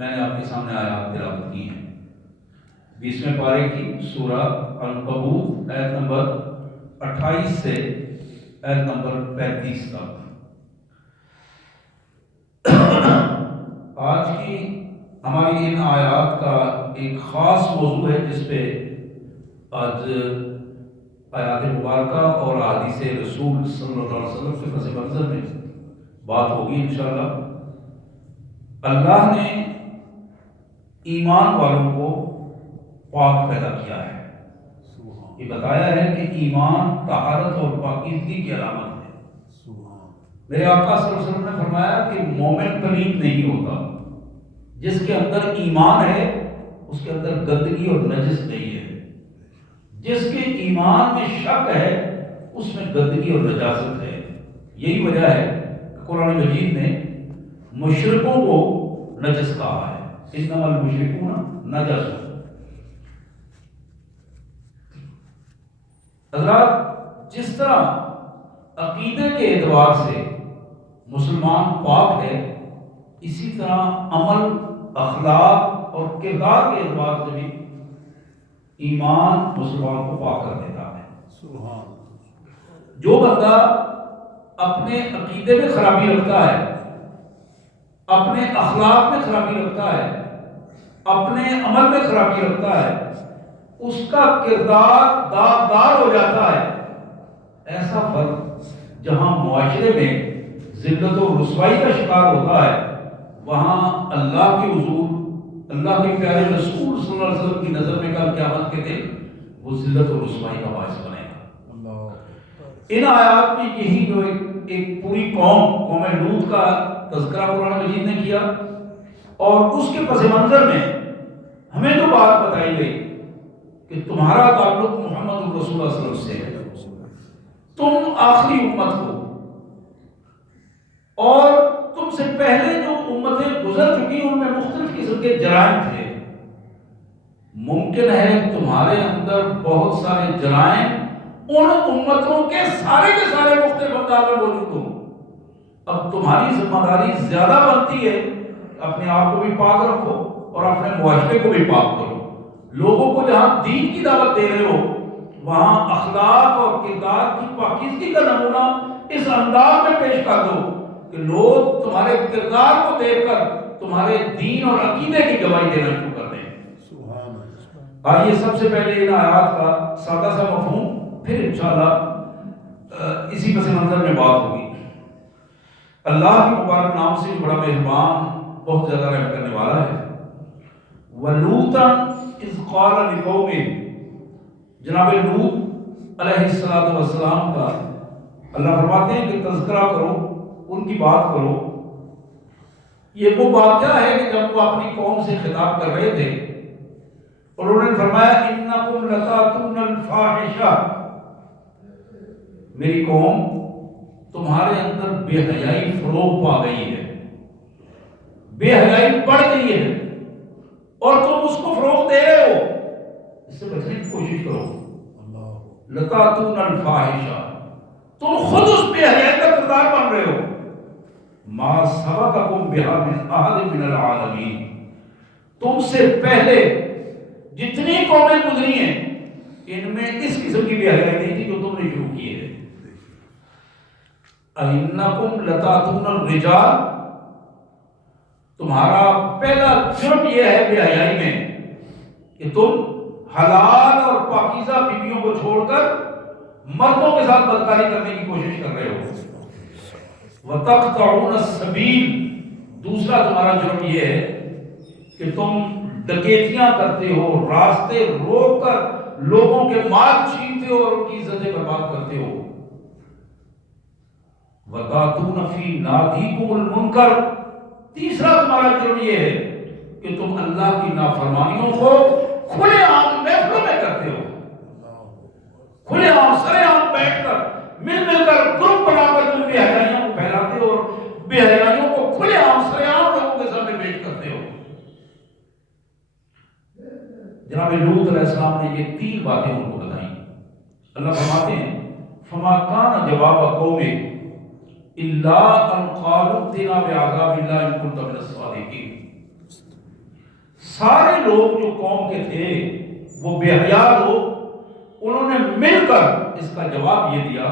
میں نے آپ کے سامنے آیات تلاوت کی ہیں 20ویں پارے کی سورہ عنکبوت آیت نمبر 28 سے آیت نمبر 35 تک۔ آج کی ہماری ان آیات کا ایک خاص موضوع ہے جس پہ آج آیات مبارکہ اور احادیث رسول صلی اللہ علیہ وسلم کے پس منظر میں بات ہوگی انشاءاللہ۔ اللہ نے ایمان والوں کو پاک پیدا کیا ہے، یہ بتایا ہے کہ ایمان طہارت اور پاکیزگی کی علامت ہے۔ میرے آقا صلی اللہ علیہ وسلم نے فرمایا کہ مومن پلید نہیں ہوتا، جس کے اندر ایمان ہے اس کے اندر گندگی اور نجس نہیں ہے، جس کے ایمان میں شک ہے اس میں گندگی اور نجاست ہے۔ یہی وجہ ہے کہ قرآن مجید نے مشرکوں کو نجس کہا ہے، انما المشرکون نجس۔ حضرات، جس طرح عقیدے کے اعتبار سے مسلمان پاک ہے، اسی طرح عمل، اخلاق اور کردار کے اعتبار سے بھی ایمان مسلمان کو پاک کر دیتا ہے۔ جو بندہ اپنے عقیدے میں خرابی رکھتا ہے، اپنے اخلاق میں خرابی رکھتا ہے، اپنے عمل میں خرابی رکھتا ہے، اس کا کردار داغدار ہو جاتا ہے۔ ایسا فرد جہاں معاشرے میں ذلت و رسوائی کا شکار ہوتا ہے، وہاں اللہ کے حضور، اللہ کے پیارے رسول صلی اللہ علیہ وسلم کی نظر میں کل قیامت کے دن وہ ذلت و رسوائی کا باعث بنے گا۔ ان آیات میں یہی جو ایک پوری قوم لوط کا تذکرہ قرآن مجید نے کیا، اور اس کے پس منظر میں ہمیں جو بات بتائی گئی کہ تمہارا تعلق محمد رسول اللہ صلی اللہ علیہ وسلم سے ہے، تم آخری امت ہو، اور تم سے پہلے جو امتیں گزر چکی ان میں مختلف قسم کے جرائم تھے۔ ممکن ہے تمہارے اندر بہت سارے جرائم ان امتوں کے سارے مختلف انداز میں موجود ہوں۔ اب تمہاری ذمہ داری زیادہ بنتی ہے، اپنے آپ کو بھی پاک رکھو اور اپنے معاشرے کو بھی پاک کرو۔ لوگوں کو جہاں دین کی دعوت دے رہے ہو، وہاں اخلاق اور کردار کی پاکیزگی کا نمونہ اس انداز میں پیش کر دو کہ لوگ تمہارے کردار کو دیکھ کر تمہارے دین اور عقیدے کی گواہی دینا شروع کر دیں۔ آئیے سب سے پہلے ان آیات کا سادہ سا مفہوم، پھر انشاءاللہ اسی پس منظر میں بات ہوگی۔ اللہ کے مبارک نام سے بڑا مہربان، بہت زیادہ رحم کرنے والا ہے۔ وَلُوطًا إِذْ قَالَ لِقَوْمِهِ، جناب لوط علیہ السلام کا اللہ فرماتے ہیں کہ تذکرہ کرو، ان کی بات کرو۔ یہ وہ واقعہ ہے کہ جب وہ اپنی قوم سے خطاب کر رہے تھے، انہوں نے فرمایا انکم لتاتون الفاحشہ، میری قوم تمہارے اندر بے حیائی فروغ پا گئی ہے، بے حیائی بڑھ گئی ہے، اور تم اس کو فروغ دے رہے ہو، اس سے بچنے کی کوشش کرو۔ لتاتون الفاحشہ، تم خود اس بے حیائی کا کردار بن رہے ہو۔ ما سبقکم بہا من احد من العالمین، تم سے پہلے جتنی قومیں گزری ہیں ان میں اس قسم کی بے حیائی نہیں تھی جو تم نے شروع کی ہے۔ اَإِنَّكُمْ لَتَأْتُونَ الرِّجَالَ، تمہارا پہلا جرم یہ ہے بے حیائی میں کہ تم حلال اور پاکیزہ بیویوں کو چھوڑ کر مردوں کے ساتھ بدکاری کرنے کی کوشش کر رہے ہو۔ وَتَقْطَعُونَ السَّبِيلَ، دوسرا تمہارا جرم یہ ہے کہ تم ڈکیتیاں کرتے ہو، راستے روک کر لوگوں کے مال چھینتے ہو اور ان کی عزتیں برباد کرتے ہو۔ وَتَأْتُونَ فِي نَادِيكُمُ الْمُنْكَرَ، تیسرا تمہارا جرم یہ ہے کہ تم اللہ کی نافرمانیوں کو کھلے عام محفلوں میں کرتے ہو، کھلے عام سرے عام بیٹھ کر مل کر گروپ بنا کر تم بے حیائیوں کو پھیلاتے ہو اور بے حیائیوں کو کھلے عام سرے عام لوگوں کے سامنے پیش کرتے ہو۔ جناب لوط علیہ السلام نے یہ 3 باتیں ان کو بتائیں۔ اللہ فرماتے ہیں فما کان جواب قومه الا ان قالوا ائتنا بعذاب الله ان كنت من الصادقين، سارے لوگ جو قوم کے تھے وہ بے حیا لوگ، انہوں نے مل کر اس کا جواب یہ دیا،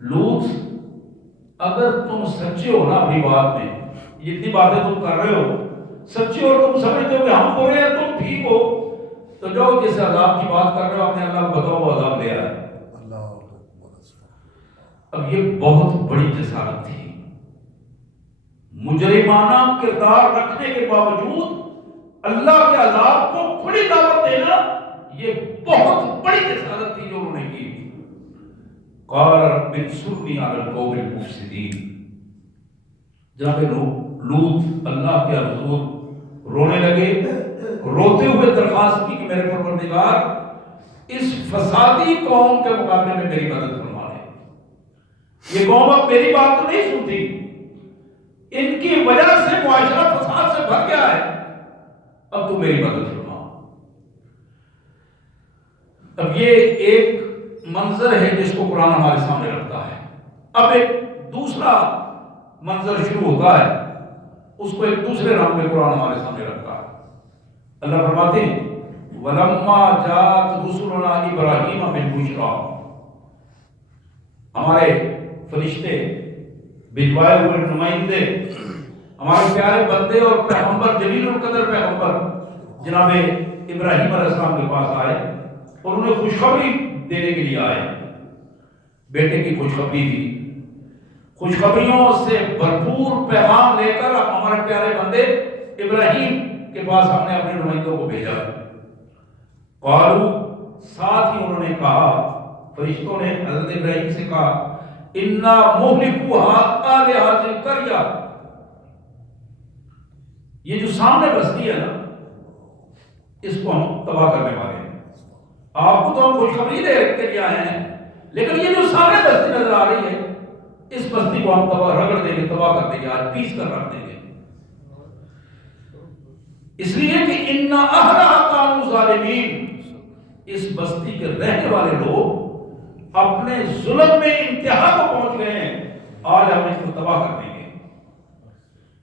لوط اگر تم سچے ہو نا اپنی بات میں، جتنی باتیں تم کر رہے ہو سچے ہو، تم سمجھتے ہو کہ ہم برے ہیں تم ٹھیک ہو، تو جاؤ جس عذاب کی بات کر رہے ہو اپنے اللہ کو بتاؤ وہ عذاب لے آئے۔ اب یہ بہت بڑی جسارت تھی، مجرمانہ کردار رکھنے کے باوجود اللہ کے عذاب کو کھلی دعوت دینا، یہ بہت بڑی جسارت تھی جو انہوں نے کی۔ قال رب انصرنی علی القوم المفسدین۔ جناب لوط اللہ کے حضور رونے لگے، روتے ہوئے درخواست کی کہ میرے پروردگار اس فسادی قوم کے مقابلے میں میری مدد فرما دے۔ یہ قوم اب میری بات تو نہیں سنتی، ان کی وجہ سے معاشرہ فساد سے بھر گیا ہے، اب تو میری مدد فرما۔ اب یہ ایک منظر ہے جس کو قرآن ہمارے سامنے رکھتا ہے۔ اب ایک دوسرا منظر شروع ہوتا ہے، اس کو ایک دوسرے رنگ میں قرآن ہمارے سامنے رکھتا ہے۔ اللہ فرماتے ہیں وَلَمَّا جَاءَتْ رُسُلُنَا إِبْرَاهِيمَ بِالْبُشْرَىٰ، ہمارے فرشتے بھجوائے ہوئے نمائندے، ہمارے پیارے بندے اور پیغمبر جلیل القدر پیغمبر جناب ابراہیم علیہ السلام کے پاس آئے اور انہیں خوشخبری دینے کے لیے آئے۔ بیٹے کی خوشخبری دی، خوشخبریوں سے بھرپور پیغام لے کر ہمارے پیارے بندے ابراہیم کے پاس ہم نے اپنے نمائندوں کو بھیجا۔ قالوا، ساتھ ہی انہوں نے کہا، فرشتوں نے حضرت ابراہیم سے کہا، انا مہلکو آل ہذہ القریہ، یہ جو سامنے بستی ہے نا اس کو ہم تباہ کرنے والے ہیں۔ آپ کو تو ہم خوشخبری دے کے لیے آئے ہیں، لیکن یہ جو سامنے بستی نظر آ رہی ہے اس بستی کو ہم تباہ رگڑ دیں گے، تباہ کر دیں گے، آج پیس کر رکھ دیں گے، اس لیے کہ ان اہلھا کانوا ظالمین، اس بستی کے رہنے والے لوگ اپنے ظلم میں انتہا کو پہنچ گئے ہیں، آج ہم اس کو تباہ کر دیں گے۔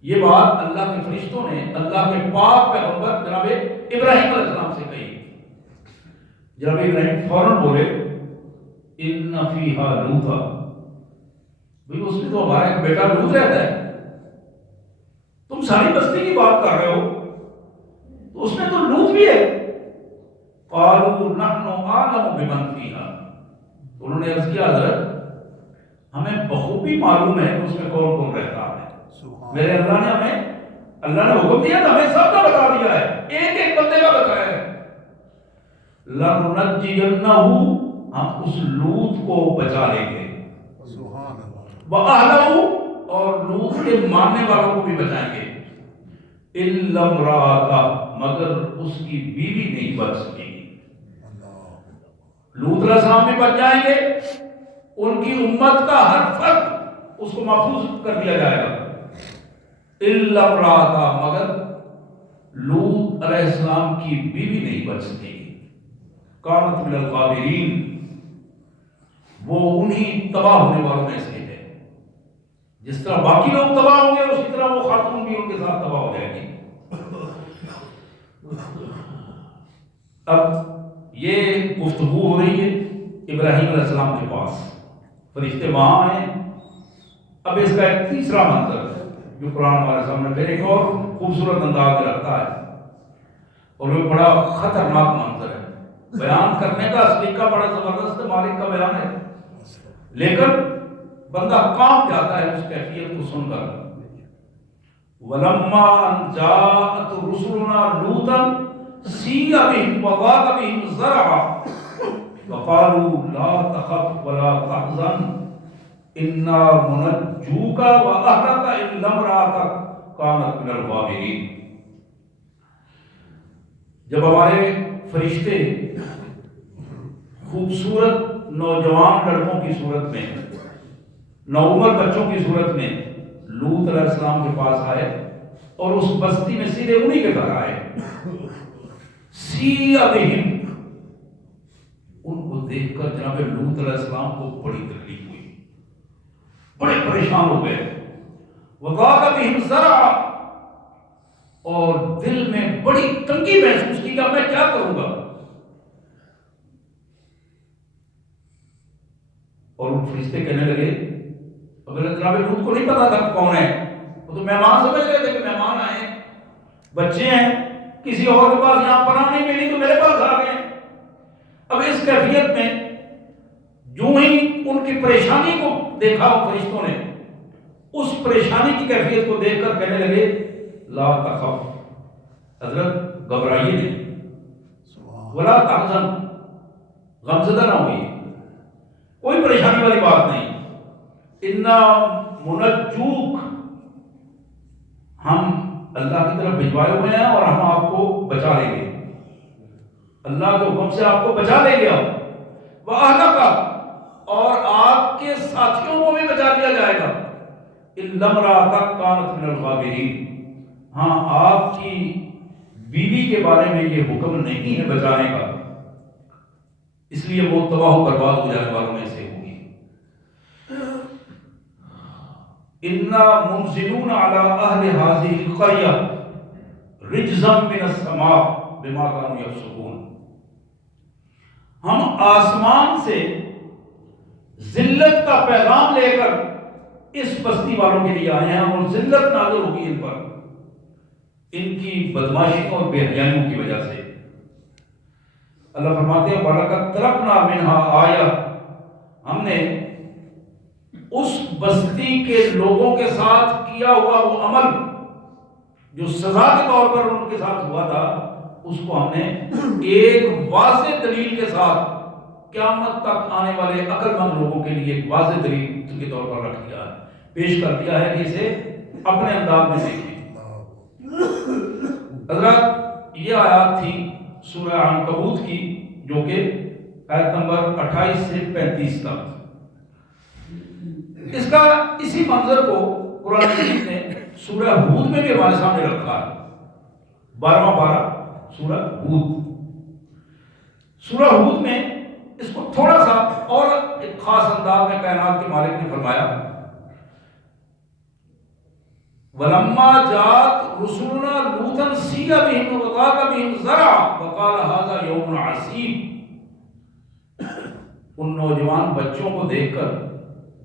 یہ بات اللہ کے فرشتوں نے اللہ کے پاک پیغمبر جناب ابراہیم علیہ السلام سے کہی۔ جناب ابراہیم فوراً بولے ان فیہا لوطا، بھئی اس میں تو ہمارا ایک بیٹا لوط رہتا ہے، تم ساری بستی کی بات کر رہے ہو تو اس میں تو لوط بھی ہے۔ قالوا نحن اعلم بمن فیہا، انہوں نے عرض کیا حضرت ہمیں بخوبی معلوم ہے کہ اس میں کون کون رہتا ہے، میرے اللہ نے حکم دیا تو ہمیں سب کا بتا دیا ہے، ایک ایک بندے کا بتایا ہے۔ لَنُنَجِّيَنَّهُ، ہم اس لوط کو بچا لیں گے، وَأَهْلَهُ، اور لوط کے ماننے والوں کو بھی بچائیں گے، إِلَّا امْرَأَتَهُ، مگر اس کی بیوی نہیں بچ سکے گی۔ لوط علیہ السلام بھی بچ جائیں گے، ان کی امت کا ہر فرد اس کو محفوظ کر دیا جائے گا، إِلَّا امْرَأَتَهُ، مگر لوط علیہ السلام کی بیوی نہیں بچ سکے گی، کانت من الغابرین، وہ انہی تباہ ہونے والوں میں سے ہے، جس طرح باقی لوگ تباہ ہوں گے اسی طرح وہ خاتون بھی ان کے ساتھ تباہ ہو جائے گی۔ اب یہ گفتگو ہو رہی ہے ابراہیم علیہ السلام کے پاس، فرشتے وہاں ہیں۔ اب اس کا ایک تیسرا منظر جو قرآن ہمارے سامنے پھر ایک اور خوبصورت انداز میں رکھتا ہے، اور وہ بڑا خطرناک منظر ہے، بیان کرنے کا سلیقہ بڑا زبردست مالک کا بیان ہے، لیکن بندہ کانپ جاتا ہے اس کیفیت کو سن کر۔ وَلَمَّا أَن جَاءَتْ رُسُلُنَا لُوطًا سِیءَ بِهِمْ وَضَاقَ بِهِمْ ذَرْعًا وَقَالُوا لَا تَخَفْ وَلَا تَحْزَنْ إِنَّا مُنَجُّوكَ وَأَهْلَكَ إِلَّا امْرَأَتَكَ كَانَتْ مِنَ الْغَابِرِينَ۔ جب ہمارے فرشتے خوبصورت نوجوان لڑکوں کی صورت میں، نوعمر بچوں کی صورت میں لوط علیہ السلام کے پاس آئے اور اس بستی میں سیدھے انہی کے گھر آئے، سِیءَ بِهِمْ، ان کو دیکھ کر جناب لوط علیہ السلام کو بڑی تکلیف ہوئی، بڑے پریشان ہو گئے۔ وَضَاقَ بِهِمْ ذَرْعًا، اور دل میں بڑی تنگی محسوس کی کہ میں کیا کروں گا. اور وہ فرشتے کہنے لگے، اگر جناب لوط کو نہیں پتا تھا کون ہے، وہ تو مہمان سمجھ رہے تھے کہ مہمان آئے، بچے ہیں، کسی اور کے پاس یہاں پناہ نہیں ملی تو میرے پاس آ گئے. اب اس کیفیت میں جو ہی ان کی پریشانی کو دیکھا فرشتوں نے، اس پریشانی کی کیفیت کو دیکھ کر کہنے لگے لا تخف، حضرت گھبرائیے نہیں، ولا تحزن، غمزدہ نہ ہوئیے، کوئی پریشانی والی بات نہیں. انا منجوک، ہم اللہ کی طرف بھجوائے ہوئے ہیں اور ہم آپ کو بچا لیں گے، اللہ کے حکم سے آپ کو بچا لیں گے. اب وَأَهْلَكَ، اور آپ کے ساتھیوں کو بھی بچا لیا جائے گا. إِلَّا امْرَأَتَكَ كَانَتْ مِنَ الْغَابِرِينَ، ہاں آپ کی بیوی کے بارے میں یہ حکم نہیں ہے بچانے کا، اس لیے وہ تباہ و برباد ہو جانے والوں میں سے ہوگی. إِنَّا مُنزِلُونَ عَلَىٰ أَهْلِ هَٰذِهِ الْقَرْيَةِ رِجْزًا مِّنَ السَّمَاءِ بِمَا كَانُوا يَفْسُقُونَ، ہم آسمان سے ذلت کا پیغام لے کر اس بستی والوں کے لیے آئے ہیں، اور ذلت نازل ہوگی ان پر ان کی بدماشیوں اور بے حیائیوں کی وجہ سے. اللہ فرماتے ہیں وَلَقَدْ تَرَكْنَا مِنْهَا آیَةً، ہم نے اس بستی کے لوگوں کے ساتھ کیا ہوا وہ عمل جو سزا کے طور پر ان کے ساتھ ہوا تھا، اس کو ہم نے ایک واضح دلیل کے ساتھ قیامت تک آنے والے عقل مند لوگوں کے لیے ایک واضح دلیل کے طور پر رکھ دیا ہے، پیش کر دیا ہے کہ اسے اپنے انداز میں دیکھیں. حضرات یہ آیات تھی سورہ عنکبوت کی، جو کہ آیت نمبر 28 سے 35 تک. اس کا اسی منظر کو قرآن مجید نے سورہ ہود میں بھی ہمارے سامنے رکھا ہے. 12واں پارہ سورہ ہود. سورہ ہود میں اس کو تھوڑا سا اور ایک خاص انداز میں کائنات کے مالک نے فرمایا وَلَمَّا جَاءَتْ رُسُلُنَا لُوطًا سِيَّ بِهِمْ وَضَاقَ بِهِمْ ذَرْعًا وَقَالَ هَٰذَا يَوْمٌ عَصِيبٌ. ان نوجوان بچوں کو دیکھ کر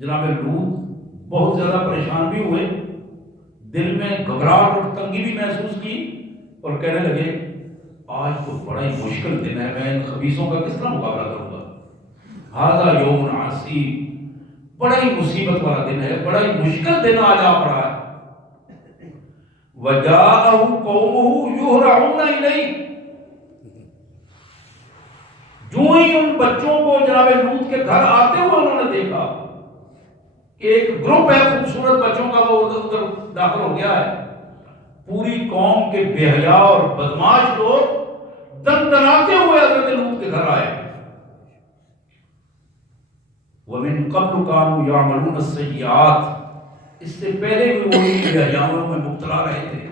جناب لوط بہت زیادہ پریشان بھی ہوئے، دل میں گھبراہٹ اور تنگی بھی محسوس کی، اور کہنے لگے آج تو بڑا ہی مشکل دن ہے، میں ان خبیثوں کا کس طرح مقابلہ کروں گا. هَٰذَا يَوْمٌ عَصِيبٌ، بڑا ہی مصیبت والا دن ہے، بڑا ہی مشکل دن آج آ پڑا ہے. وَجَاءَهُ قَوْمُهُ يُهْرَعُونَ إِلَيْهِ، جو ہی ان بچوں کو جناب لوط کے گھر آتے ہوئے انہوں نے دیکھا کہ ایک گروپ ہے خوبصورت بچوں کا، وہ ادھر داخل ہو گیا ہے. پوری قوم کے بے حیا اور بدماش لوگ دندناتے ہوئے حضرت لوط کے گھر آئے. وَمِن قَبْلُ كَانُوا يَعْمَلُونَ السَّيِّئَاتِ، اس سے پہلے بھی وہ بے حیاؤں میں مبتلا رہے تھے.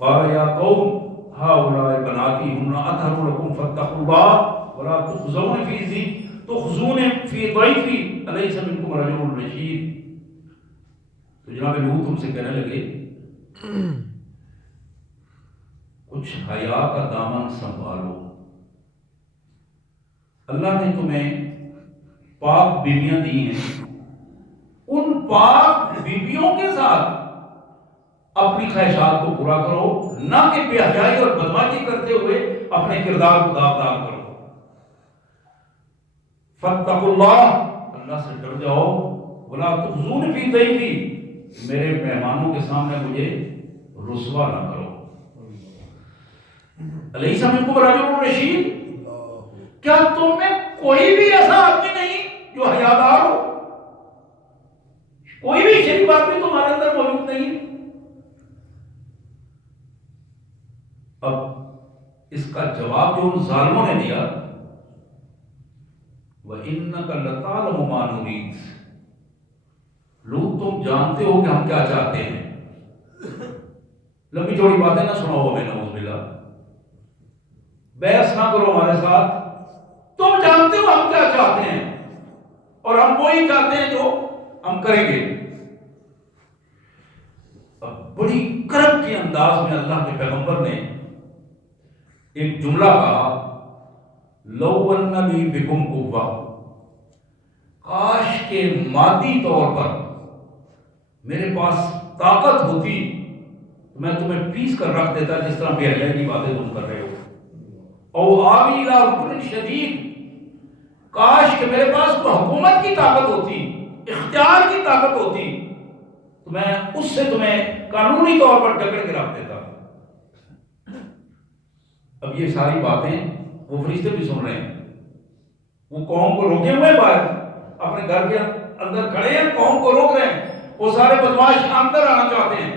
قَالَ يَا قَوْمِ هَٰؤُلَاءِ بَنَاتِي هُنَّ أَطْهَرُ لَكُمْ فَاتَّقُوا اللَّهَ وَلَا تُخْزُونِ فِي ضَيْفِي أَلَيْسَ مِنكُمْ رَجُلٌ رَشِيدٌ. تو جناب لوط ان سے کہنے لگے کچھ حیا کا دامن سنبھالو، اللہ نے تمہیں پاک بیویاں دی ہیں، ان پاک بیویوں کے ساتھ اپنی خواہشات کو پورا کرو، نہ کہ بے حیائی اور بدماشی کرتے ہوئے اپنے کردار کو داغدار کرو. فاتقوا اللہ، اللہ سے ڈر جاؤ. ولا تخزون فی ضیفی، میرے مہمانوں کے سامنے مجھے رسوا نہ کرو. الیس منکم رجل رشید، کیا تم میں کوئی بھی ایسا آدمی نہیں جو حیادار ہو؟ کوئی بھی شریف آدمی تمہارے اندر موجود نہیں ہے؟ اب اس کا جواب جو ان ظالموں نے دیا وَإِنَّكَ لَتَعْلَمُ مَا نُرِيدُ، لوگ تم جانتے ہو کہ ہم کیا چاہتے ہیں. لمبی چوڑی باتیں نہ سناؤ ہمیں، نعوذ باللہ، بحث نہ کرو ہمارے ساتھ. تم جانتے ہو ہم کیا چاہتے ہیں، اور ہم وہی چاہتے ہیں جو ہم کریں گے. اب بڑی کرب کے انداز میں اللہ کے پیغمبر نے ایک جملہ کہا، لو ان لی بکم قوہ، کاش کے مادی طور پر میرے پاس طاقت ہوتی تو میں تمہیں پیس کر رکھ دیتا جس طرح بے حیائی کی باتیں تم کر رہے ہو، او آوی الی رکن شدید، کاش کہ میرے پاس تو حکومت کی طاقت ہوتی، اختیار کی طاقت ہوتی تو میں اس سے تمہیں قانونی طور پر جکڑ کے رکھ دیتا۔ اب یہ ساری باتیں وہ فرشتے بھی سن رہے ہیں، وہ قوم کو روکے ہوئے باہر اپنے گھر کے اندر کھڑے ہیں، قوم کو روک رہے ہیں، وہ سارے بدماش اندر آنا چاہتے ہیں۔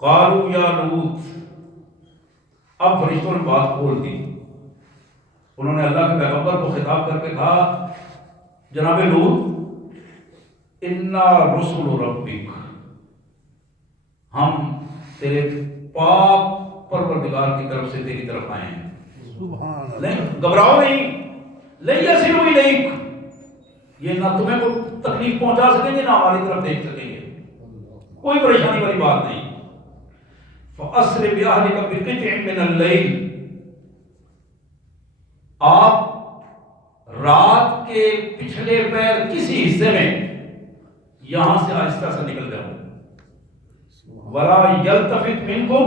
قالوا یا لوط، اب فرشتوں نے بات کھول دی، انہوں نے اللہ کے پیغمبر کو خطاب کر کے کہا، جناب لوط، انا رسول ربک، ہم تیرے پاک پروردگار کی طرف سے تیری طرف آئے ہیں، سبحان اللہ، گھبراؤ نہیں، لن یصلوا الیک، یہ نہ تمہیں کوئی تکلیف پہنچا سکیں گے نہ ہماری طرف دیکھ سکیں گے، کوئی پریشانی والی بات نہیں۔ فَأَسْرِ بِأَهْلِكَ بِقِطْعٍ مِّنَ اللَّيْلِ، آپ رات کے پچھلے پیر کسی حصے میں یہاں سے آہستہ سے نکل جاؤ، وَلَا يَلْتَفِتْ مِنْكُمْ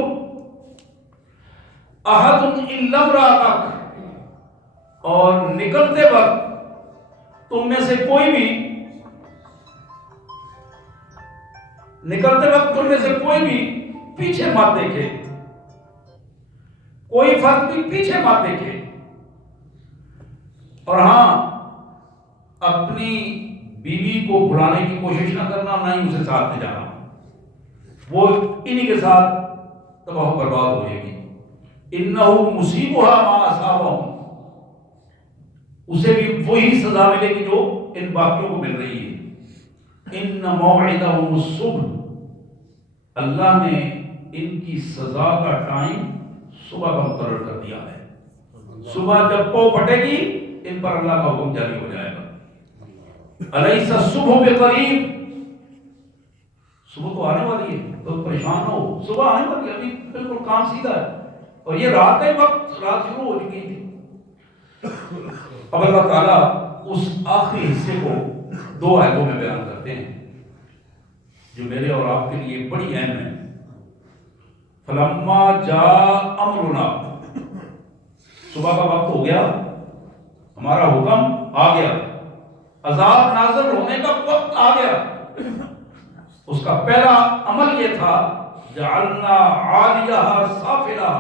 أَحَدٌ إِلَّا امْرَأَتَكَ، اور نکلتے وقت تم میں سے کوئی بھی پیچھے مت دیکھے، کوئی فرد بھی پیچھے مت دیکھے، اور ہاں اپنی بیوی کو بلانے کی کوشش نہ کرنا، نہ ہی اسے ساتھ لے جانا، وہ انہی کے ساتھ تباہ و برباد ہو جائے گی۔ انہو مصیبہا ما اصابہم، اسے بھی وہی سزا ملے گی جو ان باقیوں کو مل رہی ہے۔ ان موعدہم الصبح، اللہ نے ان کی سزا کا ٹائم صبح کا مقرر کر دیا ہے، صبح جب پو پھٹے گی ان پر اللہ کا حکم جاری ہو جائے گا۔ الیس الصبح بقریب، صبح تو آنے والی ہے، تو پریشان ہو، صبح آنے والی ہے، ابھی بالکل کام سیدھا ہے، اور یہ رات کا وقت، رات شروع ہو چکی تھی۔ اب اللہ تعالیٰ اس آخری حصے کو 2 آیتوں میں بیان کرتے ہیں جو میرے اور آپ کے لیے بڑی اہم ہے۔ فلما جاء امرنا، صبح کا وقت ہو گیا، ہمارا حکم آ گیا، عذاب نازل ہونے کا وقت آ گیا، اس کا پہلا عمل یہ تھا، جعلنا عالیہا سافلہا،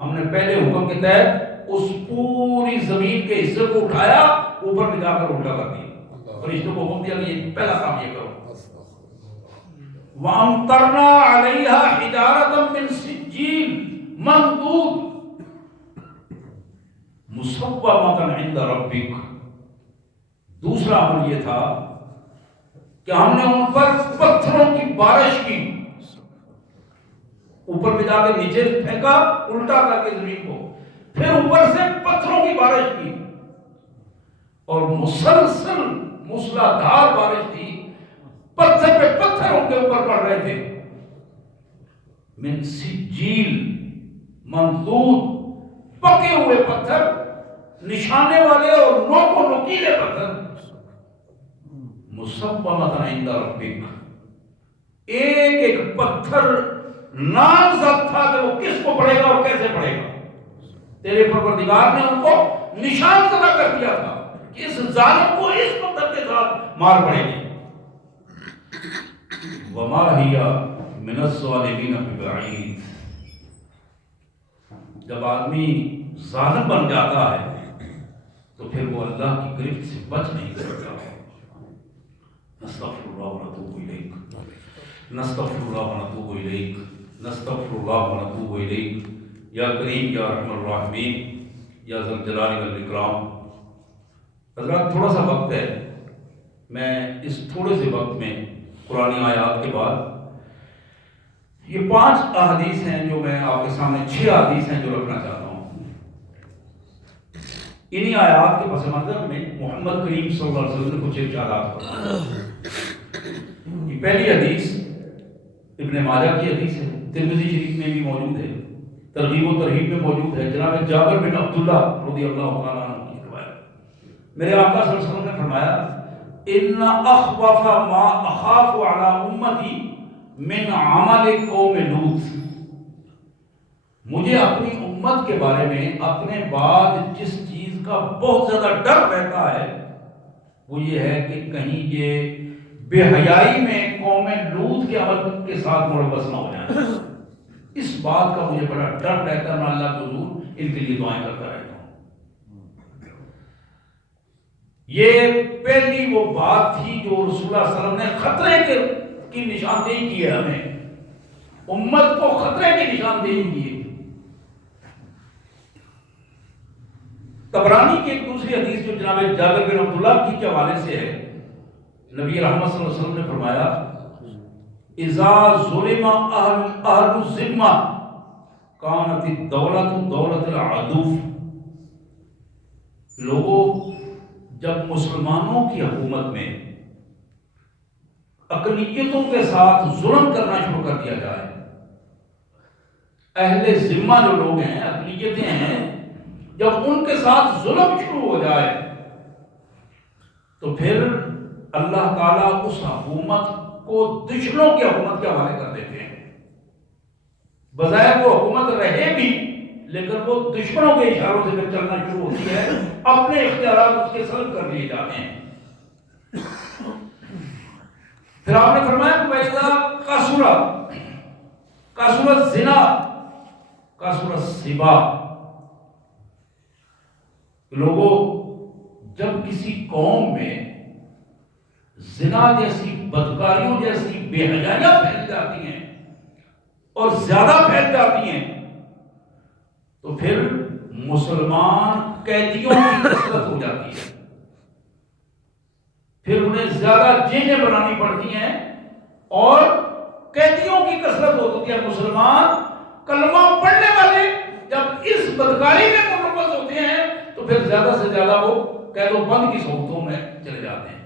ہم نے پہلے حکم کے تحت اس پوری زمین کے حصے کو اٹھایا، اوپر لے جا کر الٹا کر دیا، فرشتوں کو حکم دیا کہ یہ پہلا کام یہ کرو۔ وَأَمْطَرْنَا عَلَيْهَا حِجَارَةً مِّن سِجِّيلٍ مَّنضُودٍ مُّصَوَّمَةً عِندَ رَبِّكَ، دوسرا عمل یہ تھا کہ ہم نے ان پر پتھروں کی بارش کی، اوپر لے جا کے نیچے پھینکا الٹا کر کے زمین کو، پھر اوپر سے پتھروں کی بارش کی، اور مسلسل موسلادھار بارش تھی، پتھر پہ پتھر ان کے اوپر پڑ رہے تھے۔ من سجیل منضود، پکے ہوئے پتھر، نشانے والے اور نوک و نکیلے پتھر، مصومۃ عند ربک، ایک ایک پتھر نامزد تھا کہ وہ کس کو پڑے گا اور کیسے پڑے گا۔ تیرے پروردگار نے ان کو نشان زدہ کر دیا تھا کہ اس ظالم کو اس پتھر کے ساتھ مار پڑے گی۔ وما ہی من الظالمین ببعید، جب آدمی ظالم بن جاتا ہے تو پھر وہ اللہ کی گرفت سے بچ نہیں سکتا۔ نستغفر اللہ ونتوب الیک، نستغفر اللہ ونتوب الیک، نستغفر اللہ ونتوب الیک، یا کریم یا رحم الراحمین یا ذی الجلال والاکرام۔ حضرات تھوڑا سا وقت ہے، میں اس تھوڑے سے وقت میں قرآن آیات کے بعد یہ 5 احادیث ہیں جو میں آپ کے سامنے 6 احادیث ہیں جو رکھنا چاہتا ہوں۔ انہی آیات کے پس منظر میں محمد کریم صلی اللہ علیہ وسلم نے کچھ ارشادات فرمائے۔ یہ پہلی حدیث ابن ماجہ کی حدیث ہے، ترمذی شریف میں بھی موجود ہے، ترغیب و ترہیب میں موجود ہے، جناب جابر بن عبداللہ رضی اللہ تعالیٰ عنہ کی روایت۔ میرے آقا صلی اللہ علیہ وسلم نے فرمایا ان اخوف ما اخاف علی امتی من عمل قوم لوط، مجھے اپنی امت کے بارے میں اپنے بعد جس چیز کا بہت زیادہ ڈر رہتا ہے وہ یہ ہے کہ کہیں یہ بے حیائی میں قوم لوط کے عمل کے ساتھ ملوث نہ ہو جائیں۔ اس بات کا مجھے بڑا ڈر رہتا ہے، میں اللہ کے حضور ان کے لیے دعائیں کرتا رہتا ہوں۔ یہ پہلی وہ بات تھی جو رسول اللہ صلی اللہ علیہ وسلم نے خطرے کی نشاندہی کی ہے، ہمیں امت کو خطرے کی نشاندہی کی ہے۔ طبرانی کی ایک دوسری حدیث جو جناب جابر بن عبداللہ کی کے حوالے سے ہے، نبی رحمت صلی اللہ علیہ وسلم نے فرمایا اذا ظلم اہل الذمہ کانت الدولت دولت العدو، لوگوں جب مسلمانوں کی حکومت میں اقلیتوں کے ساتھ ظلم کرنا شروع کر دیا جائے، اہل ذمہ جو لوگ ہیں، اقلیتیں ہیں، جب ان کے ساتھ ظلم شروع ہو جائے تو پھر اللہ تعالیٰ اس حکومت کو دشمنوں کی حکومت کے حوالے کر دیتے ہیں۔ بظاہر وہ حکومت رہے بھی لیکن وہ دشمنوں کے اشاروں سے پھر چلنا شروع ہوتی ہے، اپنے اختیارات اس کے سلب کر لیے جاتے ہیں۔ پھر آپ نے فرمایا کہ وَإِذَا قَصُرَ الزِّنَا قَصُرَ السِّبَا، لوگوں جب کسی قوم میں زنا جیسی بدکاریوں جیسی بے حیائیاں پھیل جاتی ہیں اور زیادہ پھیل جاتی ہیں تو پھر مسلمان قیدیوں کی کثرت ہو جاتی ہے، پھر انہیں زیادہ جیلیں بنانی پڑتی ہیں اور قیدیوں کی کثرت ہوتی ہے۔ مسلمان کلمہ پڑھنے والے جب اس بدکاری میں ملوث ہوتے ہیں تو پھر زیادہ سے زیادہ وہ قید و بند کی صورتوں میں چلے جاتے ہیں،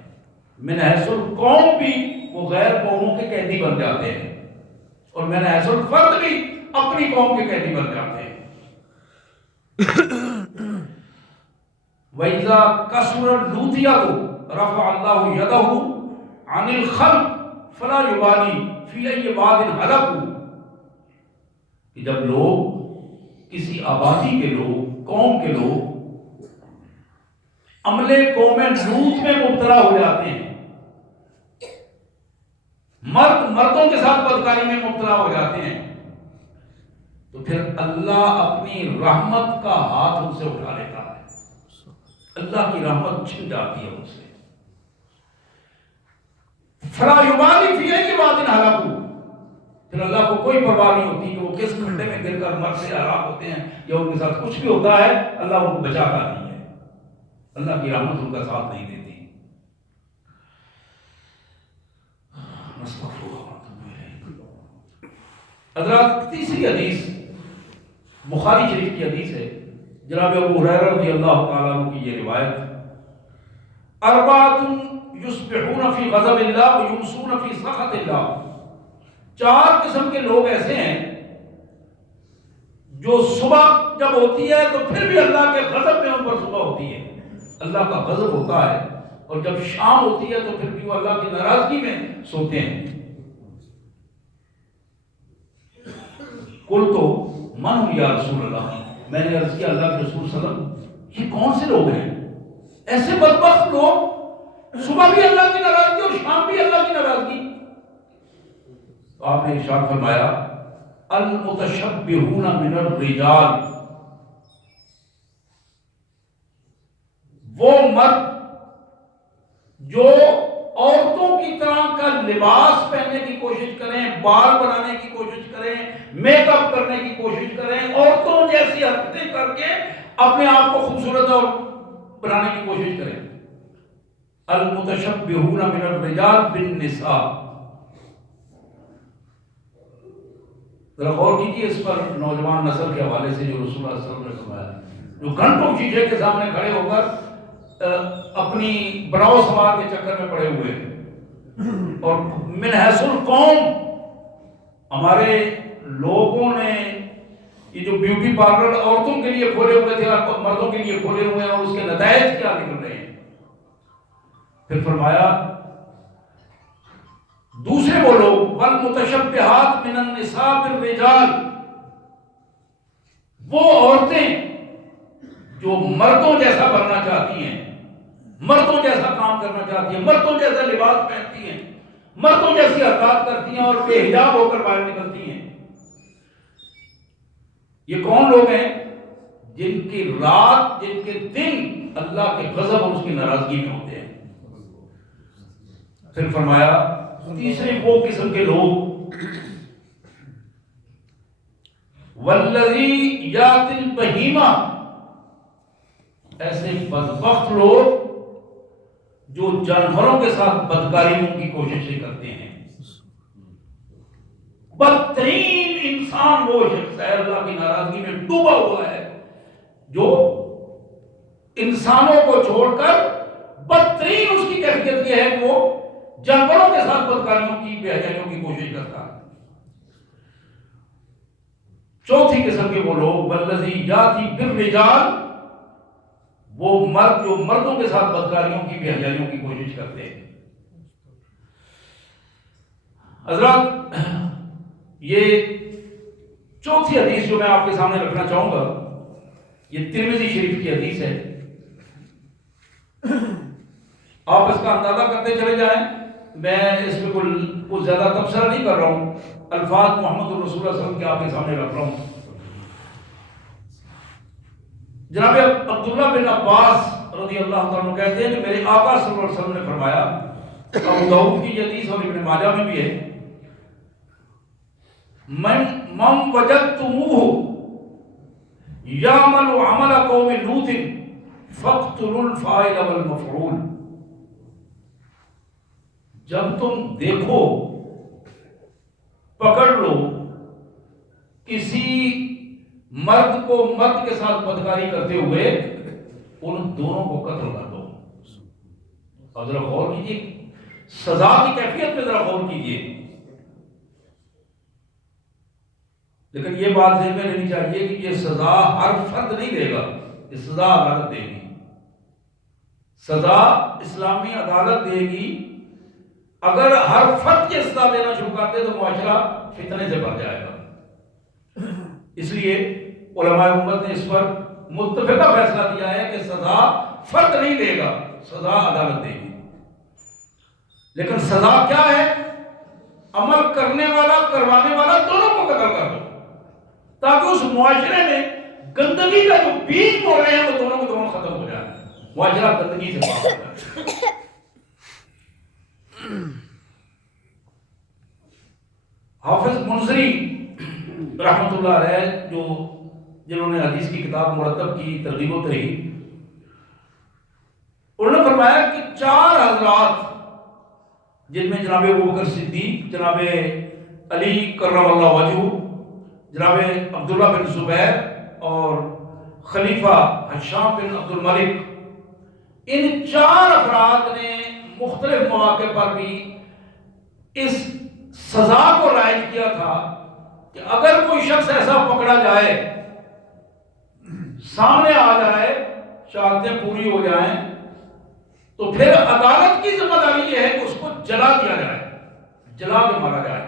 من حیث القوم بھی وہ غیر قوموں کے قیدی بن جاتے ہیں اور من حیث الفرد بھی اپنی قوم کے قیدی بن جاتے ہیں۔ وَإِذَا كَثُرَ اللُّوطِيَةُ رَفَعَ اللَّهُ يَدَهُ عَنِ الْخَلْقِ فَلَا يُبَالِي فِي أَيِّ وَادٍ هَلَكُوا، کہ جب لوگ کسی آبادی کے لوگ، قوم کے لوگ عملے قوم لوط میں مبتلا ہو جاتے ہیں، مردوں کے ساتھ بدکاری میں مبتلا ہو جاتے ہیں، تو پھر اللہ اپنی رحمت کا ہاتھ ان سے اٹھا لیتا ہے، اللہ کی رحمت چھن جاتی ہے ان سے۔ فلا یبالی فی ای واد ہلاکوا، پھر اللہ کو کوئی پرواہ نہیں ہوتی کہ وہ کس کھڈے میں گر کر مر سے ہلاک ہوتے ہیں یا ان کے ساتھ کچھ بھی ہوتا ہے، اللہ ان کو بچاتا نہیں ہے، اللہ کی رحمت ان کا ساتھ نہیں دیتی۔ حضرات تیسری حدیث بخاری شریف کی حدیث ہے، جناب ابو ہریرہ رضی اللہ تعالیٰ عنہ کی یہ روایت، اربعۃ یصبحون فی غضب اللہ ویمسون فی سخط اللہ، چار قسم کے لوگ ایسے ہیں جو صبح جب ہوتی ہے تو پھر بھی اللہ کے غضب میں ان پر صبح ہوتی ہے، اللہ کا غضب ہوتا ہے، اور جب شام ہوتی ہے تو پھر بھی وہ اللہ کی ناراضگی میں سوتے ہیں۔ قلت من ہم یا رسول اللہ، میں نے عرض کیا اللہ کے رسول صلی اللہ علیہ وسلم یہ کون سے لوگ ہیں ایسے بدبخت لوگ، صبح بھی اللہ کی ناراضگی اور شام بھی اللہ کی ناراضگی؟ تو آپ نے ارشاد فرمایا المتشبہون من الرجال، وہ مرد جو عورتوں کی طرح کا لباس پہننے کی کوشش کریں، بال بنانے کی کوشش کریں، میک اپ کرنے کی کوشش کریں، عورتوں جیسی حرکتیں کر کے اپنے آپ کو خوبصورت اور بنانے کی کوشش کریں۔ المتشبہون من الرجال بالنساء، ذرا غور کیجیے اس پر، نوجوان نسل کے حوالے سے جو رسول اللہ صلی اللہ علیہ وسلم نے فرمایا، جو گھنٹوں شیشے کے سامنے کھڑے ہو کر اپنی بڑاؤ سوار کے چکر میں پڑے ہوئے اور من حیث القوم ہمارے لوگوں نے یہ جو بیوٹی پارلر عورتوں کے لیے کھولے ہوئے تھے اور مردوں کے لیے کھولے ہوئے ہیں، اور اس کے نتائج کیا نکل رہے ہیں. پھر فرمایا دوسرے وہ لوگ والمتشبہات من النساء بالرجال، وہ عورتیں جو مردوں جیسا بننا چاہتی ہیں، مردوں جیسا کام کرنا چاہتی ہیں، مردوں جیسا لباس پہنتی ہیں، مردوں جیسی حرکات کرتی ہیں اور بے حجاب ہو کر باہر نکلتی ہیں. یہ کون لوگ ہیں؟ جن کی رات، جن کے دن اللہ کے غضب اور اس کی ناراضگی میں ہوتے ہیں. پھر فرمایا تیسرے وہ قسم کے لوگ والذی یات البہیمہ، ایسے بدبخت لوگ جو جانوروں کے ساتھ بدکاریوں کی کوششیں کرتے ہیں. بدترین انسان وہ شخص ہے اللہ کی ناراضگی میں ڈوبا ہوا ہے جو انسانوں کو چھوڑ کر بدترین اس کی کیفیت یہ ہے کہ وہ جانوروں کے ساتھ بدکاریوں کی، بے حیائیوں کی کوشش کرتا ہے. چوتھی قسم کے وہ لوگ والذی یاتی بالرجال، وہ مرد جو مردوں کے ساتھ بدکاریوں کی، بے حیائیوں کی کوشش کرتے ہیں. حضرات، یہ چوتھی حدیث جو میں آپ کے سامنے رکھنا چاہوں گا، یہ ترمذی شریف کی حدیث ہے. آپ اس کا اندازہ کرتے چلے جائیں، میں اس پہ کچھ زیادہ تبصرہ نہیں کر رہا ہوں، الفاظ محمد الرسول صلی اللہ علیہ وسلم کے آپ کے سامنے رکھ رہا ہوں. جناب عبداللہ بن عباس رضی اللہ تعالیٰ کہتے ہیں کہ میرے آقا صلی اللہ علیہ وسلم نے فرمایا، ابو داؤد کی حدیث اور ابن ماجہ میں بھی ہے، من وجدتموہ یعمل عمل قوم لوط فاقتلوا الفاعل والمفعول. جب تم دیکھو، پکڑ لو کسی مرد کو مرد کے ساتھ بدکاری کرتے ہوئے، ان دونوں کو قتل کر دو. اور ذرا غور کیجیے، سزا کی کیفیت پہ ذرا غور کیجیے. لیکن یہ بات ذہن میں رہنی چاہیے کہ یہ سزا ہر فرد نہیں دے گا، یہ سزا عدالت دے گی. سزا اسلامی عدالت دے گی. اگر ہر فرد یہ سزا دینا شروع کر دے تو معاشرہ فتنے سے بھر جائے گا. اس لیے علماء امت نے اس پر متفقہ فیصلہ دیا ہے کہ سزا فرد نہیں دے گا، سزا عدالت دے گی. لیکن سزا کیا ہے؟ عمل کرنے والا، کروانے والا دونوں کو قتل کر دو، تاکہ اس معاشرے میں گندگی کا جو بیج بول رہے ہیں وہ دونوں کو دونوں ختم ہو جائے، معاشرہ گندگی سے پاک ہو جائے. حافظ منذری رحمت اللہ علیہ، جنہوں نے حدیث کی کتاب مرتب کی، ترغیب و ترہیب، انہوں نے فرمایا کہ 4 حضرات، جن میں جناب ابوبکر صدیق، جناب علی کرم اللہ وجہہ، جناب عبداللہ بن زبیر اور خلیفہ ہشام بن عبد الملک، ان 4 افراد نے مختلف مواقع پر بھی اس سزا کو رائج کیا تھا کہ اگر کوئی شخص ایسا پکڑا جائے، سامنے آ جائے، شہادتیں پوری ہو جائیں، تو پھر عدالت کی ذمہ داری یہ ہے کہ اس کو جلا دیا جائے، جلا کے مارا جائے.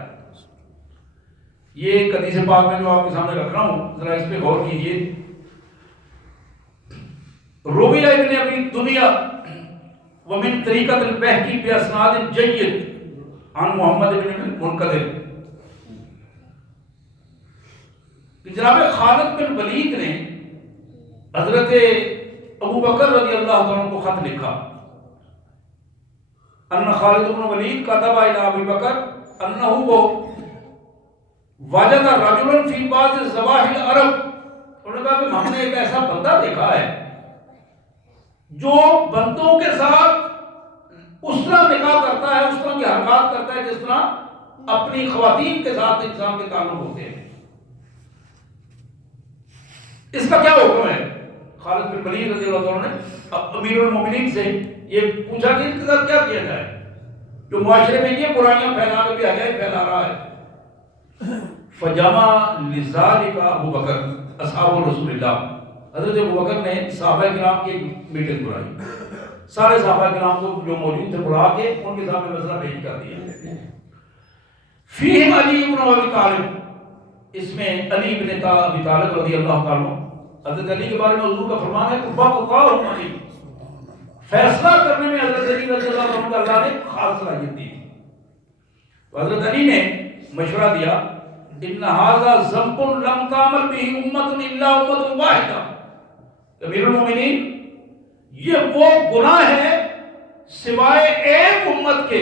یہ حدیث پاک میں جو آپ کے سامنے رکھ رہا ہوں، ذرا اس پہ غور کیجیے. رویہ ابن ابی دنیا ومن طریقۃ البہقی باسناد جید عن محمد بن منقدر، جناب خالد بن ولید نے حضرت ابو بکر رضی اللہ عنہ کو خط لکھا. ان خالد بن ولید کتب الی ابی بکر انہ وجد رجلا فی بعض ذبائح العرب. انہوں نے کہا کہ ہم نے ایک ایسا بندہ دیکھا ہے جو بندوں کے ساتھ اس طرح نکاح کرتا ہے، اس طرح کی حرکات کرتا ہے جس طرح اپنی خواتین کے ساتھ انسان کے تعلق ہوتے ہیں. اس کا کیا حکم ہے؟ خالد بن ولید رضی اللہ عنہ نے امیر المومنین سے یہ پوچھا کہ اس کے ساتھ کیا کیا جائے جو معاشرے میں یہ برائیاں پھیلا کے بھی حیائی پھیلا رہا ہے. فجمع لذالک ابو بکر اصحاب رسول اللہ، حضرت ابو بکر نے صحابہ کرام کی میٹنگ بلائی، سارے صحابہ کرام کو جو موجود تھے بلا کے ان کے سامنے مسئلہ پیش کر دیا۔ فیہم علی بن ابی طالب، اس میں علی بن ابی طالب رضی اللہ تعالیٰ عنہ، حضرت علی کے بارے میں حضور کا فرمان ہے کہ وَقَضَاهُمْ عَلِيٌّ، فیصلہ کرنے میں حضرت علی رضی اللہ عنہ کو اللہ نے خاص صلاحیت دی۔ تو حضرت علی نے مشورہ دیا، ان هذا ذنب لم تعمل به امۃ الا امۃ واحدہ، امیر المومنین یہ وہ گناہ ہے سوائے ایک امت کے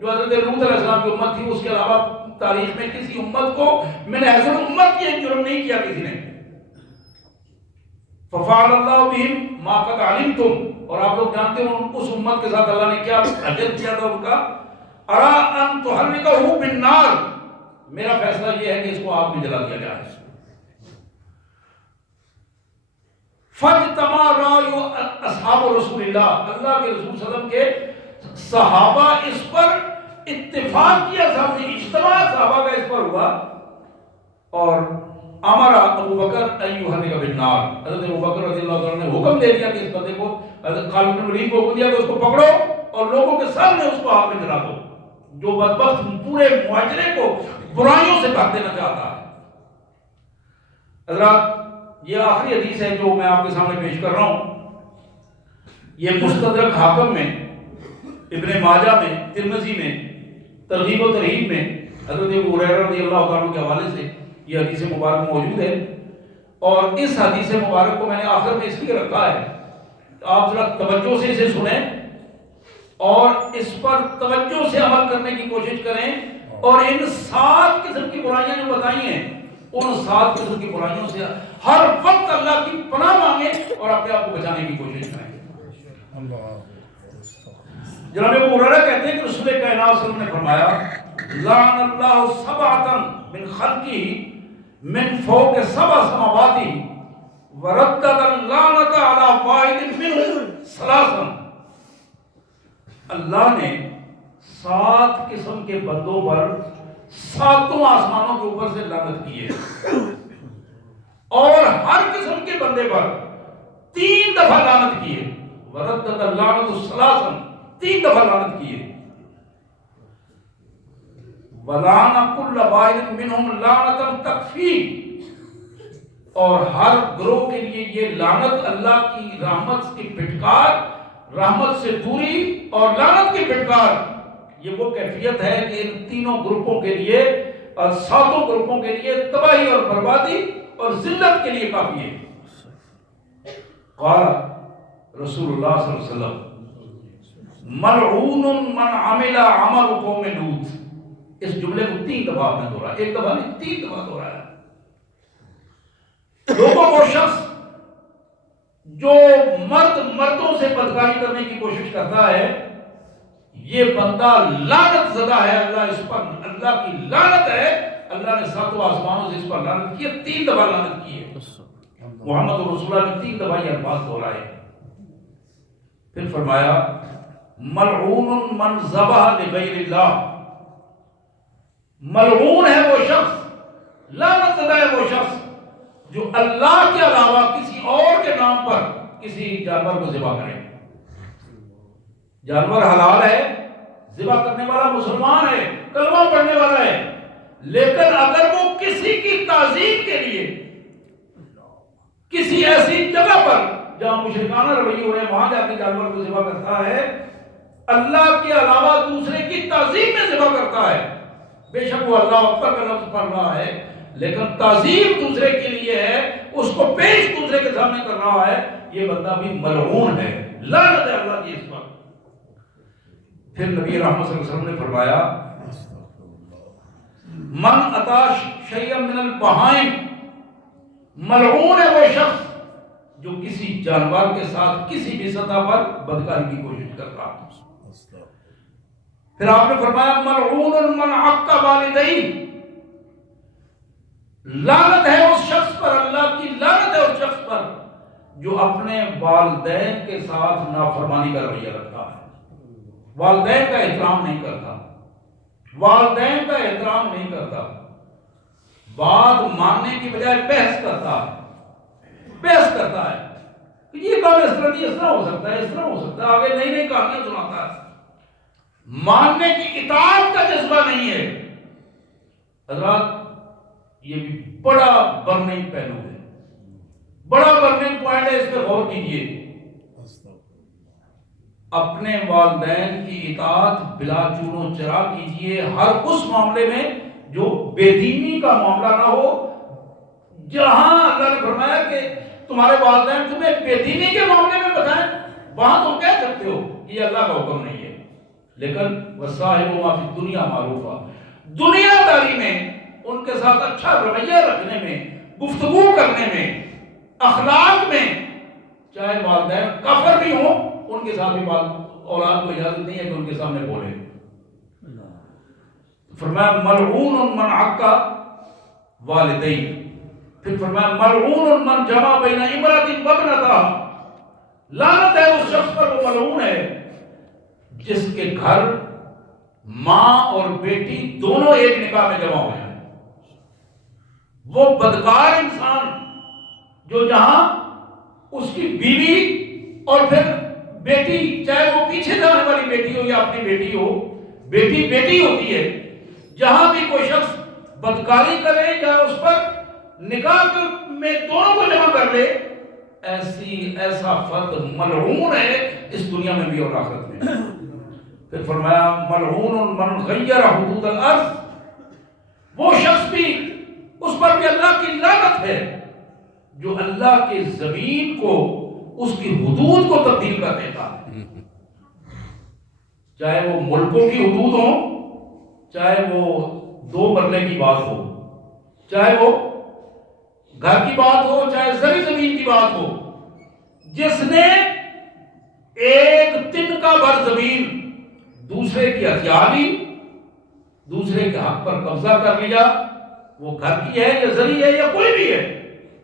جو حضرت لوط علیہ السلام کی امت تھی، اس کے علاوہ تاریخ میں کسی امت کو میں نے حضرت امت کی جرم نہیں کیا کسی نے۔ ففعل اللہ بہم ما قد علمتم، اور آپ لوگ جانتے ہیں اس امت کے ساتھ اللہ نے کیا اجر کیا تھا ان کا، ارا ان تحرقہ بالنار، میرا فیصلہ یہ ہے کہ اس کو آگ میں جلا دیا جائے۔ فاجتمع رأی اصحاب رسول اللہ، اللہ کے رسول صلی اللہ علیہ وسلم کے صحابہ اس پر اتفاق کیا، صاحب اجتماع صحابہ کا اس پر ہوا، اور امر ابو بکر ان یحرق بالنار، حضرت ابو بکر رضی اللہ عنہ نے حکم دے دیا کہ اس بندے کو، حضرت خالد بن ولید کو حکم دیا کہ اس کو پکڑو اور لوگوں کے سامنے اس کو آگ میں جلا دو، جو بدبخت پورے معاشرے کو برائیوں سے کاٹ دینا چاہتا ہے۔ حضرات یہ آخری حدیث ہے جو میں آپ کے سامنے پیش کر رہا ہوں، یہ مستدرک حاکم میں، ابن ماجہ میں، ترمذی میں، ترغیب و ترہیب میں حضرت ابو ہریرہ رضی اللہ عنہ کے حوالے سے یہ حدیث مبارک موجود ہے، اور اس حدیث مبارک کو میں نے آخر میں اس لیے رکھا ہے آپ ذرا توجہ سے اسے سنیں اور اس پر توجہ سے عمل کرنے کی کوشش کریں، اور ان 7 قسم کی برائیاں جو بتائی ہیں ان 7 قسم کی برائیوں سے ہر وقت اللہ کی پناہ مانگیں اور اپنے آپ کو بچانے کی کوشش کریں۔ جناب ابو ہریرہ کہتے ہیں کہ رسول کائنات صلی اللہ علیہ وسلم نے فرمایا، لعن اللہ سبعۃ من خلقہ من فوق 7 سماوات وردد اللعنۃ علی واحد منهم 3، اللہ نے 7 قسم کے بندوں پر 7 آسمانوں کے اوپر سے لعنت کی ہے، اور ہر قسم کے بندے پر 3 دفعہ لعنت کی ہے، وردد اللعنۃ 3 دفعہ لعنت کی ہے، وَلَعَنَ كُلَّ وَاحِدٍ مِّنْهُمْ لَعْنَةً تَكْفِيهِ، اور ہر گروہ کے لیے یہ لعنت اللہ کی رحمت کی پھٹکار، رحمت سے دوری اور لعنت کی پھٹکار، یہ وہ کیفیت ہے کہ ان تینوں گروپوں کے لیے اور 7 گروپوں کے لیے تباہی اور بربادی اور ذلت کے لیے کافی ہے۔ قال رسول اللہ صلی اللہ علیہ وسلم ملعون من عمل عمل قوم لوط، اس جملے کو 3 دفعہ آپ نے دہرایا، ایک دفعہ نہیں 3 دفعہ دہرایا۔ لوگوں کو شخص جو مردوں سے بدکاری کرنے کی کوشش کرتا ہے، یہ بندہ لعنت زدہ ہے، اللہ اس پر، اللہ کی لعنت ہے، اللہ نے 7 آسمانوں سے اس پر لعنت کی ہے، 3 دفعہ لعنت کی ہے۔ محمد رسول اللہ نے 3 دفعہ یہ الفاظ دہرائے۔ پھر فرمایا ملعون من ذبح لغیر اللہ، ملعون ہے وہ شخص، لعنت زدہ ہے وہ شخص جو اللہ کے علاوہ کسی اور کے نام پر کسی جانور کو ذبح کرے۔ جانور حلال ہے، ذبح کرنے والا مسلمان ہے، کلمہ پڑھنے والا ہے، لیکن اگر وہ کسی کی تعظیم کے لیے کسی ایسی جگہ پر جہاں مشرکانہ رویے ہو رہے ہیں وہاں جا کے جانور کو ذبح کرتا ہے، اللہ کے علاوہ دوسرے کی تعظیم میں ذبح کرتا ہے، بے شک وہ اللہ اکبر کا لفظ پڑھ رہا ہے لیکن تعظیم دوسرے کے لیے ہے، اس کو پیش دوسرے کے سامنے کر رہا ہے، یہ بندہ بھی ملعون ہے، لعنت ہے اللہ کی اس پر۔ پھر نبی رحمت صلی اللہ علیہ وسلم نے فرمایا من اتا شیئا من البہائم، ملعون ہے وہ شخص جو کسی جانور کے ساتھ کسی بھی سطح پر بدکاری کی کوشش کر رہا ہے۔ پھر آپ نے فرمایا ملعون من عق والدیہ، لعنت ہے اس شخص پر، اللہ کی لعنت ہے اس شخص پر جو اپنے والدین کے ساتھ نافرمانی کا رویہ رکھتا ہے، والدین کا احترام نہیں کرتا، والدین کا احترام نہیں کرتا۔ بات ماننے کی بجائے بحث کرتا ہے کہ یہ کام اس طرح نہیں، اس طرح ہو سکتا ہے، اس طرح ہو سکتا ہے، آگے نئی نئی کہانیاں سناتا ہے. ماننے کی اطاعت کا جذبہ نہیں ہے. حضرات یہ بھی بڑا برننگ پہلو ہے، بڑا برننگ پوائنٹ ہے، اس پہ غور کیجیے. اپنے والدین کی اطاعت بلا چون و چرا کیجیے ہر اس معاملے میں جو بے دینی کا معاملہ نہ ہو. جہاں اللہ نے فرمایا کہ تمہارے والدین تمہیں بے دینی کے معاملے میں بتائیں، وہاں تم کہہ سکتے ہو کہ یہ اللہ کا حکم نہیں ہے. لیکن وَصَاحِبُهُمَا فِي الدُّنْيَا مَعْرُوفًا، دنیا داری میں ان کے ساتھ اچھا رویہ رکھنے میں، گفتگو کرنے میں، اخلاق میں، چاہے والدین کافر بھی ہوں ان کے ساتھ بھی اولاد کو اجازت نہیں ہے کہ ان کے سامنے بولے. فرمایا ملعون من عق والدین، پھر فرمایا ملعون من جمع بین امرأۃ وابنتها، لعنت ہے اس شخص پر، وہ ملعون ہے جس کے گھر ماں اور بیٹی دونوں ایک نکاح میں جمع ہو جائیں. وہ بدکار انسان جو جہاں اس کی بیوی اور پھر بیٹی، چاہے وہ پیچھے جانے والی بیٹی ہو یا اپنی بیٹی ہو، بیٹی بیٹی ہوتی ہے، جہاں بھی کوئی شخص بدکاری کرے یا اس پر نکاح میں دونوں کو جمع کر لے، ایسا فرد ملعون ہے اس دنیا میں بھی اور آخرت میں. پھر فرمایا ملعون من غیر حدود الارض، وہ شخص بھی، اس پر بھی اللہ کی لعنت ہے جو اللہ کے زمین کو، اس کی حدود کو تبدیل کر دیتا ہے. چاہے وہ ملکوں کی حدود ہوں، چاہے وہ 2 مرلے کی بات ہو، چاہے وہ گھر کی بات ہو، چاہے زرعی زمین کی بات ہو. جس نے ایک تن کا بھر زمین دوسرے کی ہتھیا لی، دوسرے کے حق پر قبضہ کر لیا، وہ گھر کی ہے یا زرعی ہے یا کوئی بھی ہے،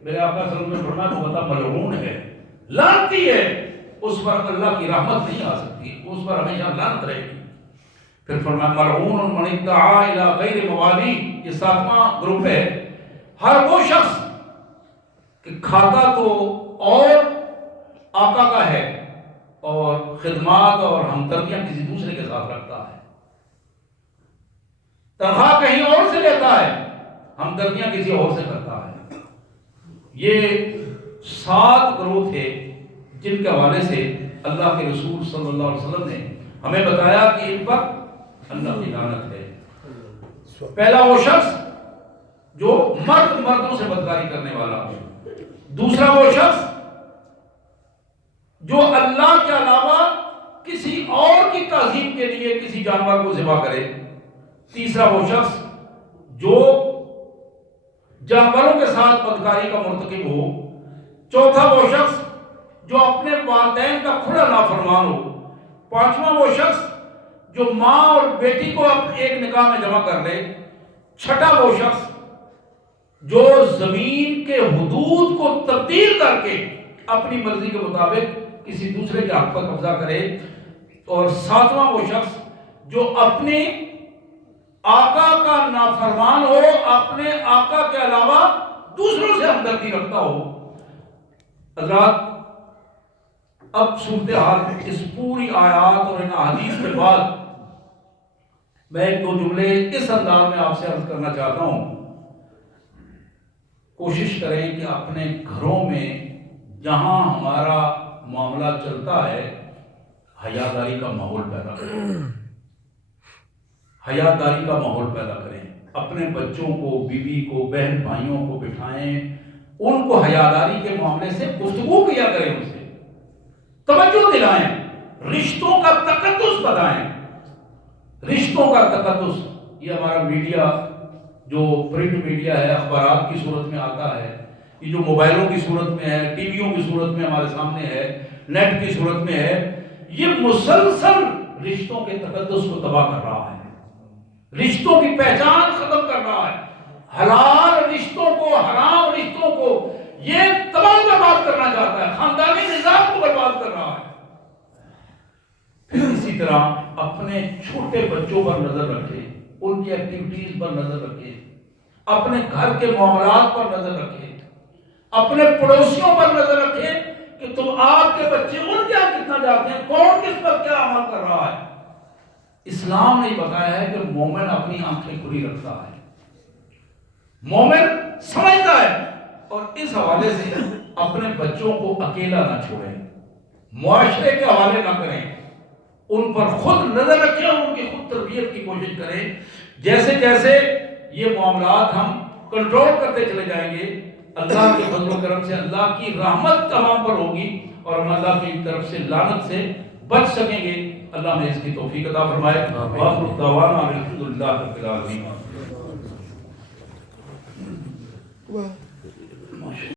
میرے آقا صلی اللہ علیہ وسلم نے فرمایا تو بتا ملعون ہے، لعنتی ہے، اس پر اللہ کی رحمت نہیں آ سکتی، اس پر ہمیشہ لعنت رہے گی. پھر فرمایا ملعون من ادعا الی غیر موالی، یہ 7واں گروپ ہے. ہر وہ شخص کہ کھاتا تو اور آقا کا ہے اور خدمات اور ہمدردیاں کسی دوسرے کے ساتھ رکھتا ہے، تنخواہ کہیں اور سے لیتا ہے، ہمدردیاں کسی اور سے کرتا ہے. یہ 7 گروہ تھے جن کے حوالے سے اللہ کے رسول صلی اللہ علیہ وسلم نے ہمیں بتایا کہ ان پر اللہ کی لعنت ہے. پہلا وہ شخص جو مردوں سے بدکاری کرنے والا ہو. دوسرا وہ شخص جو اللہ کے علاوہ کسی اور کی تعظیم کے لیے کسی جانور کو ذبح کرے. تیسرا وہ شخص جو جانوروں کے ساتھ بدکاری کا مرتکب ہو. چوتھا وہ شخص جو اپنے والدین کا کھلا نافرمان ہو. پانچواں وہ شخص جو ماں اور بیٹی کو ایک نکاح میں جمع کر لے. چھٹا وہ شخص جو زمین کے حدود کو تبدیل کر کے اپنی مرضی کے مطابق کسی دوسرے کے حق پر قبضہ کرے. اور ساتواں وہ شخص جو اپنے آقا کا نافرمان ہو، اپنے آقا کے علاوہ دوسروں سے ہمدردی رکھتا ہو. حضرات اب صورتحال اس پوری آیات اور ان احادیث کے بعد میں 1-2 جملے اس انداز میں آپ سے عرض کرنا چاہتا ہوں. کوشش کریں کہ اپنے گھروں میں جہاں ہمارا معاملہ چلتا ہے حیاداری کا ماحول پیدا کریں، حیاداری کا ماحول پیدا کریں. اپنے بچوں کو، بیوی کو، بہن بھائیوں کو بٹھائیں، ان کو حیاداری کے معاملے سے گفتگو کیا کریں، ان سے توجہ دلائیں، رشتوں کا تقدس بتائیں. رشتوں کا تقدس یہ ہمارا میڈیا جو پرنٹ میڈیا ہے، اخبارات کی صورت میں آتا ہے، یہ جو موبائلوں کی صورت میں ہے، ٹی ویوں کی صورت میں ہمارے سامنے ہے، نیٹ کی صورت میں ہے، یہ مسلسل رشتوں کے تقدس کو تباہ کر رہا ہے، رشتوں کی پہچان ختم کر رہا ہے، حلال رشتوں کو، حرام رشتوں کو یہ تباہ برباد کرنا چاہتا ہے، خاندانی نظام کو برباد کر رہا ہے. پھر اسی طرح اپنے چھوٹے بچوں پر نظر رکھے، ان کی ایکٹیویٹیز پر نظر رکھے. اپنے گھر کے معاملات پر نظر رکھیں، اپنے پڑوسیوں پر نظر رکھیں کہ تم آپ کے بچے ان کے یہاں کتنا جاتے ہیں، کون کس پر کیا عمل کر رہا ہے۔ اسلام نے بتایا ہے کہ مومن اپنی آنکھیں کھلی رکھتا ہے، مومن سمجھتا ہے، اور اس حوالے سے اپنے بچوں کو اکیلا نہ چھوڑیں، معاشرے کے حوالے نہ کریں، ان پر خود نظر رکھیں اور ان کی خود تربیت کی کوشش کریں۔ جیسے جیسے یہ معاملات ہم کنٹرول کرتے چلے جائیں گے، اللہ کے فضل و کرم سے اللہ کی رحمت تمام پر ہوگی اور ہم اللہ کی طرف سے لعنت سے بچ سکیں گے۔ اللہ ہمیں اس کی توفیق عطا فرمائے۔ وآخر دعوانا الحمدللہ رب العالمین۔